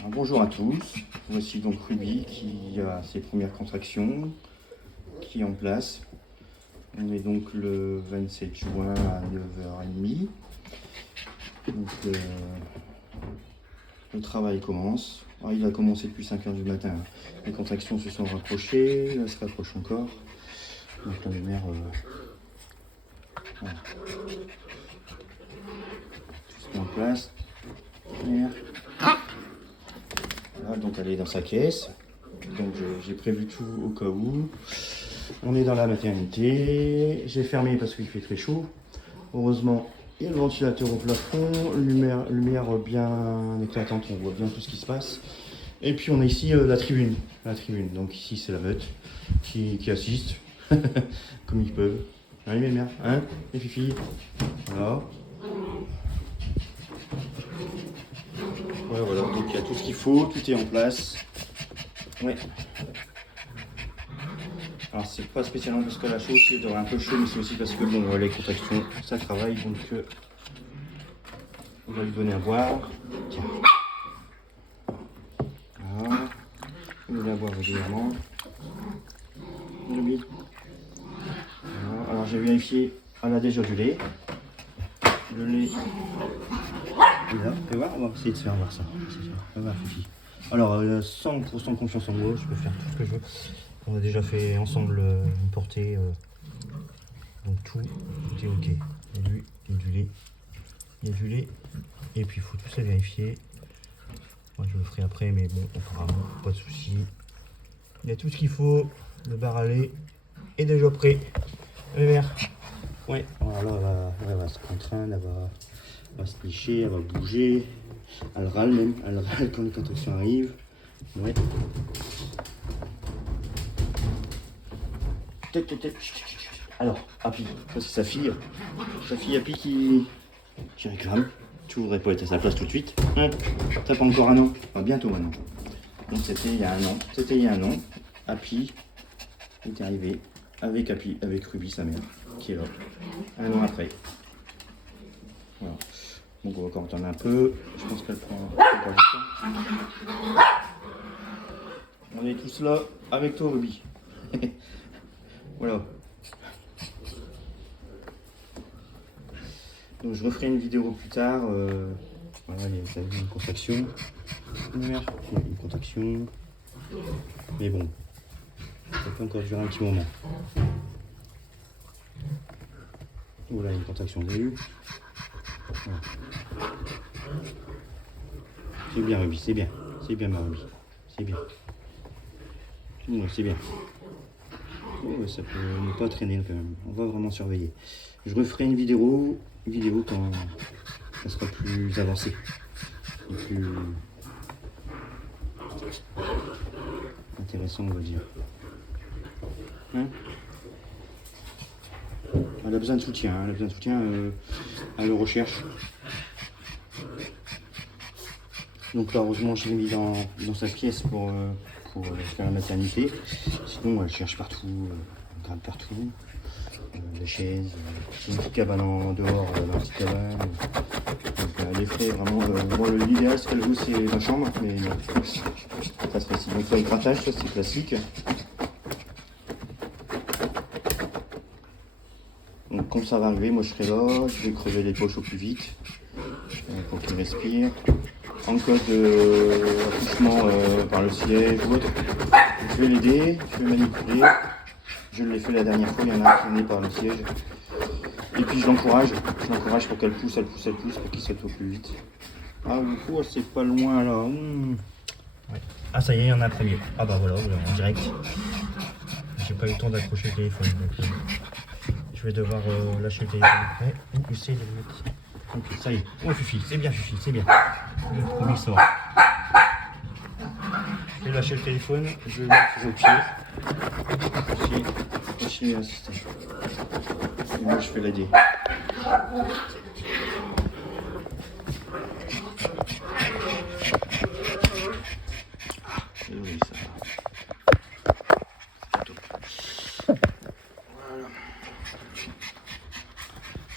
Alors, bonjour à tous, voici donc Ruby qui a ses premières contractions, qui est en place. On est donc le 27 juin à 9h30. Donc le travail commence. Alors, il a commencé depuis 5h du matin. Les contractions se sont rapprochées, là, elles se rapprochent encore. Donc la lumière, voilà. Tout se met en place. Lumière. Voilà, donc elle est dans sa caisse. Donc j'ai prévu tout au cas où. On est dans la maternité. J'ai fermé parce qu'il fait très chaud. Heureusement, il y a le ventilateur au plafond, lumière bien éclatante, on voit bien tout ce qui se passe. Et puis on a ici la tribune. Donc ici c'est la meute qui assiste, comme ils peuvent. Allez mes mères, hein, les filles. Voilà. Ouais, voilà, donc il y a tout ce qu'il faut, tout est en place. Ouais. Alors c'est pas spécialement parce qu'elle a chaud, c'est un peu chaud, mais c'est aussi parce que bon, les contractions, ça travaille, donc on va lui donner à boire. Tiens. Voilà. On va la boire régulièrement. Voilà. Alors j'ai vérifié, elle a déjà du lait. Le lait. Là, tu vas voir, on va essayer de faire voir ça. On va voir, Fifi. Alors 100% confiance en moi, je peux faire tout ce que je veux. On a déjà fait ensemble une portée. Donc tout est ok. Il y a du lait. Il y a du lait. Et puis il faut tout ça vérifier. Moi je le ferai après, mais bon, apparemment, pas de souci. Il y a tout ce qu'il faut. Le bar à lait est déjà prêt. Le verre. Ouais, alors là, elle va se contraindre, elle va se licher, elle va bouger. Elle râle même, elle râle quand les contractions arrivent. Ouais. Alors, Happy, ça c'est sa fille. Sa fille Happy qui réclame. Tu voudrais pas être à sa place tout de suite, hein? T'as pas encore un an? Enfin, bientôt maintenant. Donc c'était il y a un an. C'était il y a un an. Happy est arrivé avec Ruby, sa mère, qui est là. Un an après. Voilà. Donc on va encore attendre un peu. Je pense qu'elle prend encore du temps. On est tous là avec toi, Ruby. Voilà. Donc je referai une vidéo plus tard. Voilà, il y a une contraction. Il y a une contraction. Mais bon, ça peut encore durer un petit moment. Voilà, une contraction de vue. Voilà. C'est bien, Ruby, c'est bien. C'est bien, ma Ruby. C'est bien. Ouais, c'est bien. Oh, ça peut ne pas traîner quand même. On va vraiment surveiller. Je referai une vidéo quand ça sera plus avancé. Et plus intéressant, on va dire. Hein? Elle a besoin de soutien, hein. Elle a besoin de soutien, elle le recherche. Donc là, heureusement, je l'ai mis dans sa pièce pour faire la maternité. Sinon, elle cherche partout, elle gratte partout. Les chaises, une petite cabane en dehors, dans la petite cabane. Donc elle est frais, vraiment. Moi, l'idéal, ce qu'elle veut, c'est ma chambre, mais ça serait si. Donc là, le grattage, ça c'est classique. Donc quand ça va arriver, moi je serai là, je vais crever les poches au plus vite pour qu'il respire. En cas d'accouchement par le siège ou autre, je vais l'aider, je vais manipuler. Je l'ai fait la dernière fois, il y en a un qui est né par le siège. Et puis je l'encourage pour qu'elle pousse, pour qu'il saute au plus vite. Ah, du coup, c'est pas loin là. Ouais. Ah, ça y est, il y en a un premier. Ah bah voilà, en direct. J'ai pas eu le temps d'accrocher le téléphone. Donc, je vais devoir lâcher le téléphone après. Ou essayer de le mettre. Ok, ça y est. Oh, Fifi, c'est bien, c'est bien. Le premier sort. Je vais lâcher le téléphone, je vais le mettre au pied. Aussi, assistant. Et moi, je vais l'aider. Désolé, ça va. Voilà.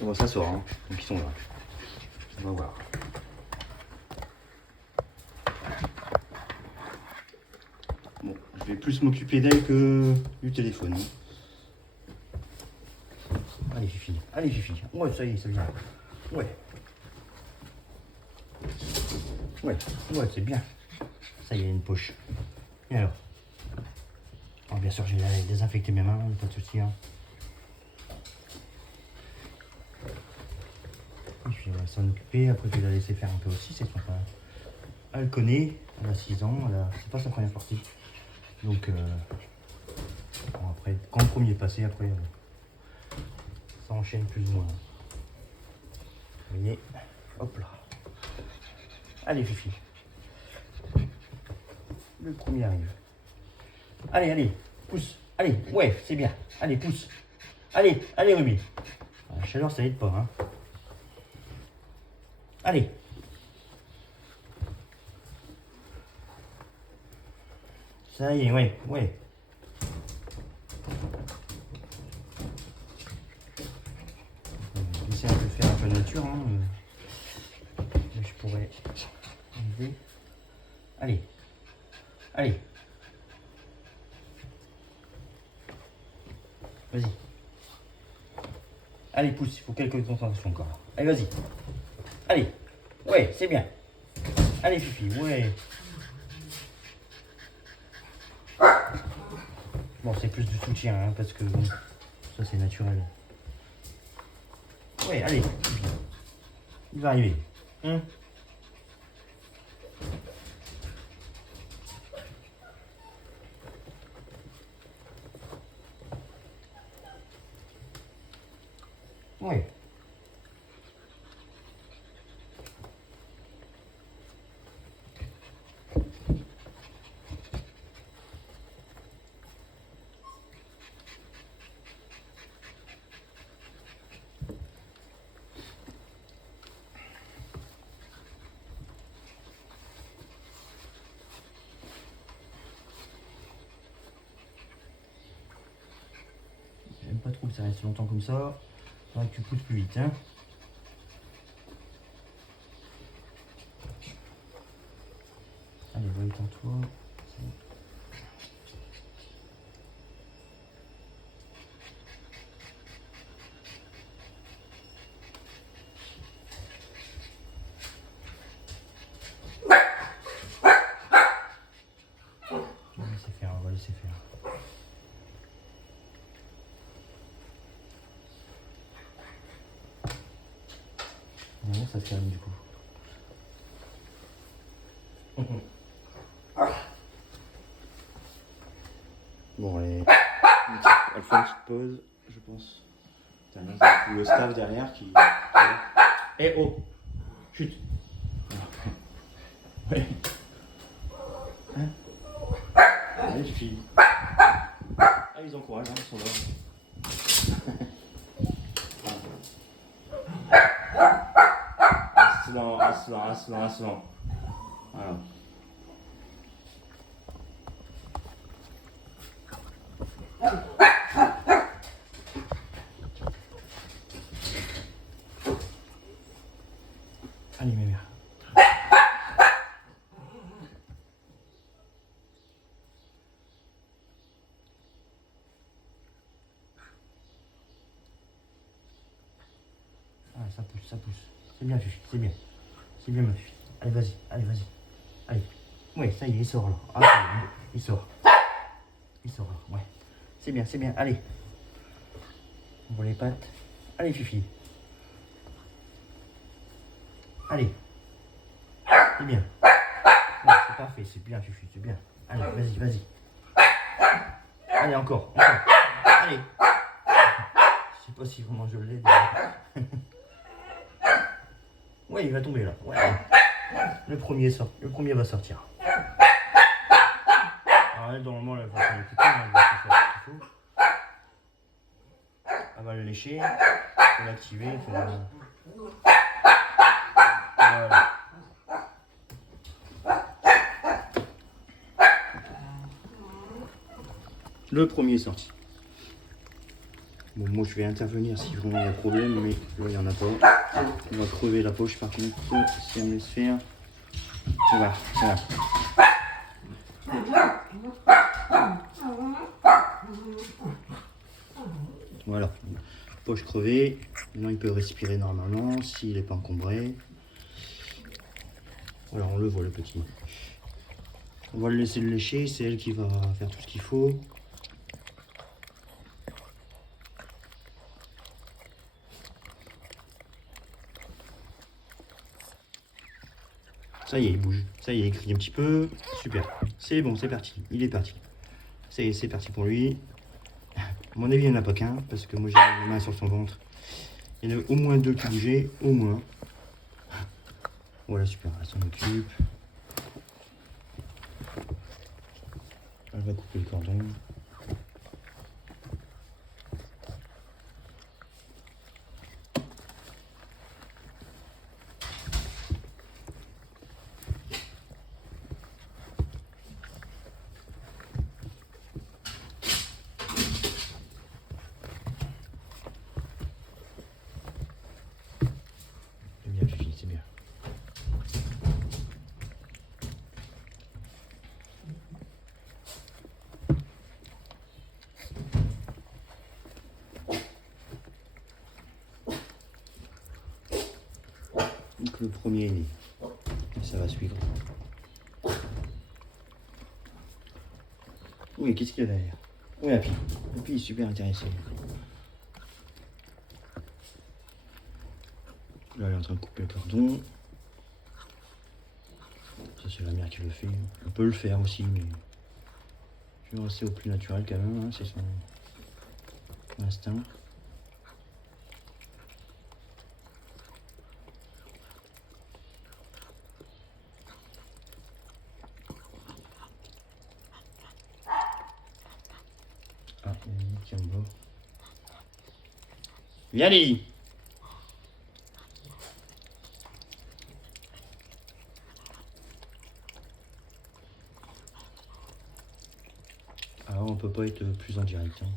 Bon, ça sort, hein. Donc ils sont là. On va voir. vais plus m'occuper d'elle que du téléphone. Allez Fifi, allez Fifi. Ouais, ça y est, ça vient. Ouais. Ouais, c'est bien. Ça y est, une poche. Et alors? Oh, bien sûr, j'ai désinfecté mes mains, pas de souci. Hein. Et puis on va s'en occuper. Après, je vais la laisser faire un peu aussi. C'est sympa. Elle connaît, elle a 6 ans, c'est pas sa première partie. Donc, bon, après, quand le premier est passé, après, ça enchaîne plus ou moins. Vous voyez, hop là. Allez, Fifi. Le premier arrive. Allez, allez, pousse. Allez, ouais, c'est bien. Allez, pousse. Allez, allez, Ruby. La chaleur, ça aide pas, hein. Allez. Ça y est, ouais. Laisser un peu faire un peu de nature, hein. Je pourrais enlever. Allez. Vas-y. Allez, pousse, il faut quelques concentrations encore. Allez, vas-y. Allez. Ouais, c'est bien. Allez, Fifi, ouais. Bon, c'est plus du soutien, hein, parce que bon, ça c'est naturel. Ouais, allez. Il va arriver. Hein? Ouais. J'aime pas trop que ça reste longtemps comme ça. Faudra que tu pousses plus vite, hein. Allez, va étends-toi. On va laisser faire. Non, ça se calme du coup. Bon, allez. Elle fait une petite pause, je pense. Putain, là, il y a le staff derrière qui. Eh oh! Chut! Ouais. Hein? Allez, les filles. Ah, ils encouragent, hein, ils sont là. Aslan. Voilà. Allez, mes mères. Ah, ça pousse. C'est bien, Fifi, c'est bien. C'est bien, ma fille. Allez, vas-y. Allez. Ouais, ça y est, il sort là. Ah, ça y est, il sort. Il sort là, ouais. C'est bien. Allez. On voit les pattes. Allez, Fifi. Allez. C'est bien. Ouais, c'est parfait, c'est bien, Fifi, c'est bien. Allez, vas-y. Allez, encore. Allez. Je sais pas si vraiment je l'ai. Ouais, il va tomber là. Ouais. Le premier va sortir. Alors elle, normalement, elle va s'en occuper, elle va faire ce qu'il faut. Elle va le lécher, il faut l'activer, il faut... Voilà. Le premier est sorti. Bon, moi je vais intervenir si vraiment il y a problème, mais là il n'y en a pas. On va crever la poche par contre, si elle me laisse faire. Ça va. Voilà, poche crevée. Maintenant il peut respirer normalement s'il n'est pas encombré. Voilà, on le voit le petit. On va le laisser le lécher, c'est elle qui va faire tout ce qu'il faut. Ça y est, il bouge. Ça y est, il crie un petit peu. Super. C'est bon, c'est parti. Il est parti. Ça y est, c'est parti pour lui. À mon avis, il n'y en a pas qu'un, parce que moi j'ai la main sur son ventre. Il y en a au moins 2 qui bougeaient, au moins. Voilà, super, elle s'en occupe. Elle va couper le cordon. C'est bien, Fifi, c'est bien. Donc le premier est né. Et ça va suivre. Oui, qu'est-ce qu'il y a derrière? Oui, Happy. Happy est super intéressé. Là, elle est en train de couper le cordon. Ça, c'est la mère qui le fait. On peut le faire aussi, mais je vais rester au plus naturel quand même. Hein, c'est son instinct. Ah, il tient bon. Viens, Lily. Alors, on peut pas être plus en direct. Hein.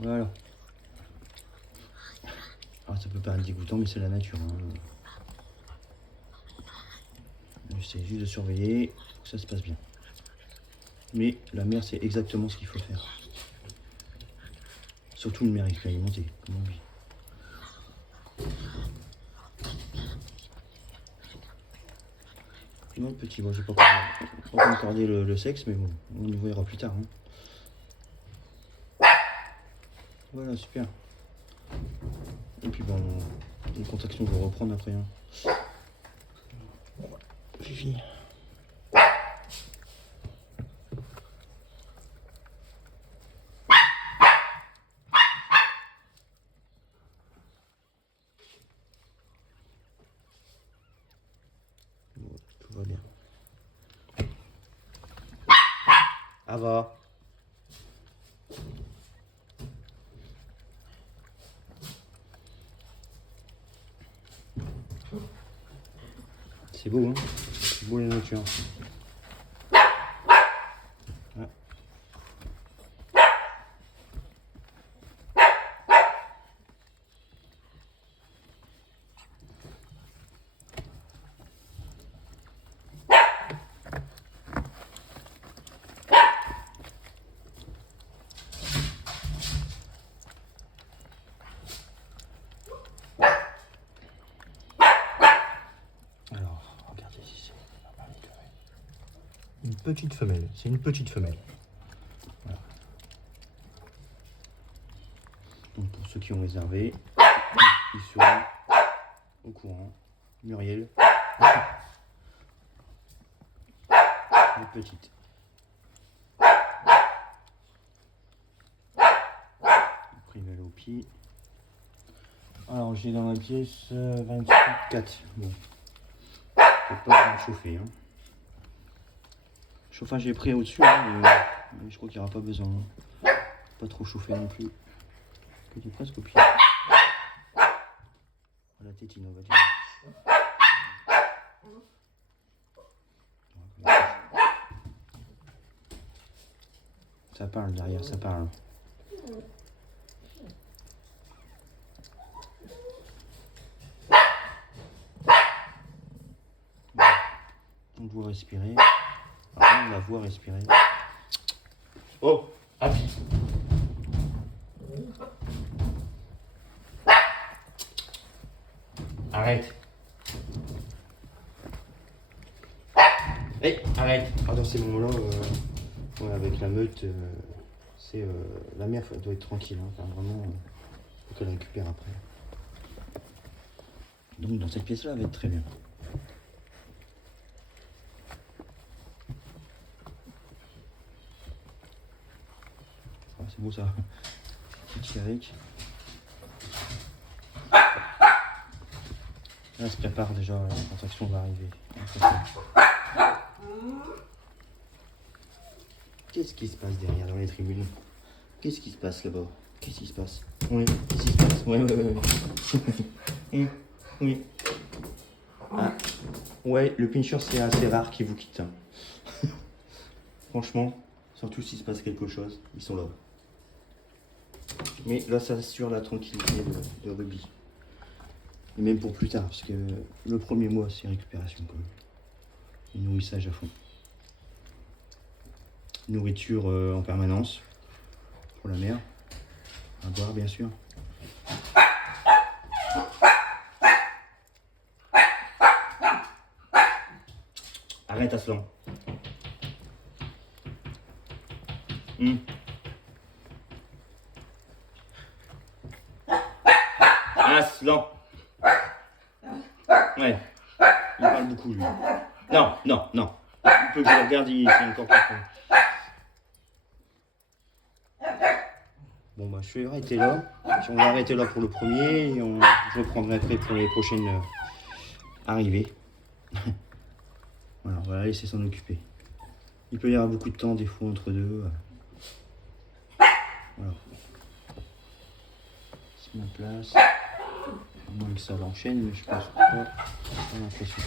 Voilà. Alors, ça peut paraître dégoûtant, mais c'est la nature. Hein. J'essaie juste de surveiller pour que ça se passe bien. Mais la mère, c'est exactement ce qu'il faut faire. Surtout une mère expérimentée, comme lui. Non, le petit, moi, j'ai pas encore regardé le sexe, mais bon, on le verra plus tard. Hein. Voilà, super. Et puis, bon, les contractions vont reprendre après. Hein. Fifi. Bon, tout va bien. Ava. C'est beau, hein? C'est beau la nature. Ah. Alors, regardez si c'est une petite femelle. C'est une petite femelle. Voilà. Donc pour ceux qui ont réservé, ils seront au courant. Muriel. Les petites. Après il va aller au pied. Alors j'ai dans la pièce 24. Bon. C'est pas bien chauffé. Hein. Chauffage est prêt au-dessus, hein, mais je crois qu'il n'y aura pas besoin. Hein. Pas trop chauffé non plus. Petit presque au pied. La tétine, on va dire. Ça parle derrière, ça parle. On doit respirer. Alors, on la voit respirer. Oh, Happy. Arrête. Hey, arrête. Ah, dans ces moments-là, ouais, avec la meute, la mère doit être tranquille. Hein. Enfin, vraiment, faut qu'elle récupère après. Donc dans cette pièce-là, elle va être très bien. Ah, c'est beau ça. Petit Eric. Là, elle se prépare déjà, la contraction va arriver. Qu'est-ce qui se passe derrière dans les tribunes? Qu'est-ce qui se passe là-bas? Qu'est-ce qui se passe? Oui, qu'est-ce qui se passe? Ouais. Oui, oui. Ah, ouais, le pincher c'est assez rare qu'il vous quitte. Franchement, surtout s'il se passe quelque chose, ils sont là. Mais là, ça assure la tranquillité de Ruby. Et même pour plus tard, parce que le premier mois, c'est récupération quand même. Et nourrissage à fond. Nourriture en permanence pour la mère. À boire, bien sûr. Arrête, Aslan. Aslan. Ouais. Il parle beaucoup, lui. Non. Il peut que je le regarde, il est encore plus con. Bon, bah, je vais arrêter là. On va arrêter là pour le premier et je reprendrai après pour les prochaines arrivées. Voilà, on va la laisser s'en occuper. Il peut y avoir beaucoup de temps, des fois, entre deux. Voilà. Se met en place. À moins que ça l'enchaîne, mais je pense pas. J'ai l'impression.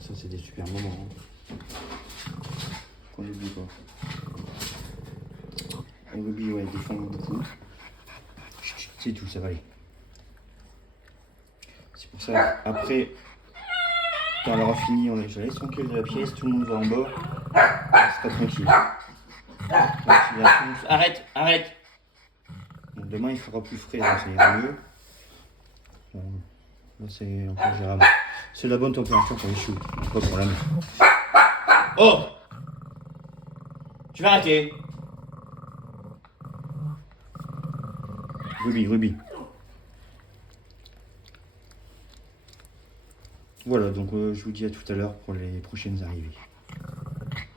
Ça, c'est des super moments. Hein. Qu'on n'oublie pas. On oublie, ouais, défendre beaucoup. C'est tout, ça va aller. C'est pour ça, après, quand on aura fini, je laisse tranquille de la pièce, tout le monde va en bas. On sera tranquille. Arrête. Donc, demain, il fera plus frais, donc ça ira mieux. Bon, là, c'est encore gérable. C'est la bonne température pour les choux, pas pour la mer. Oh! Tu vas arrêter! Ruby. Voilà, donc je vous dis à tout à l'heure pour les prochaines arrivées.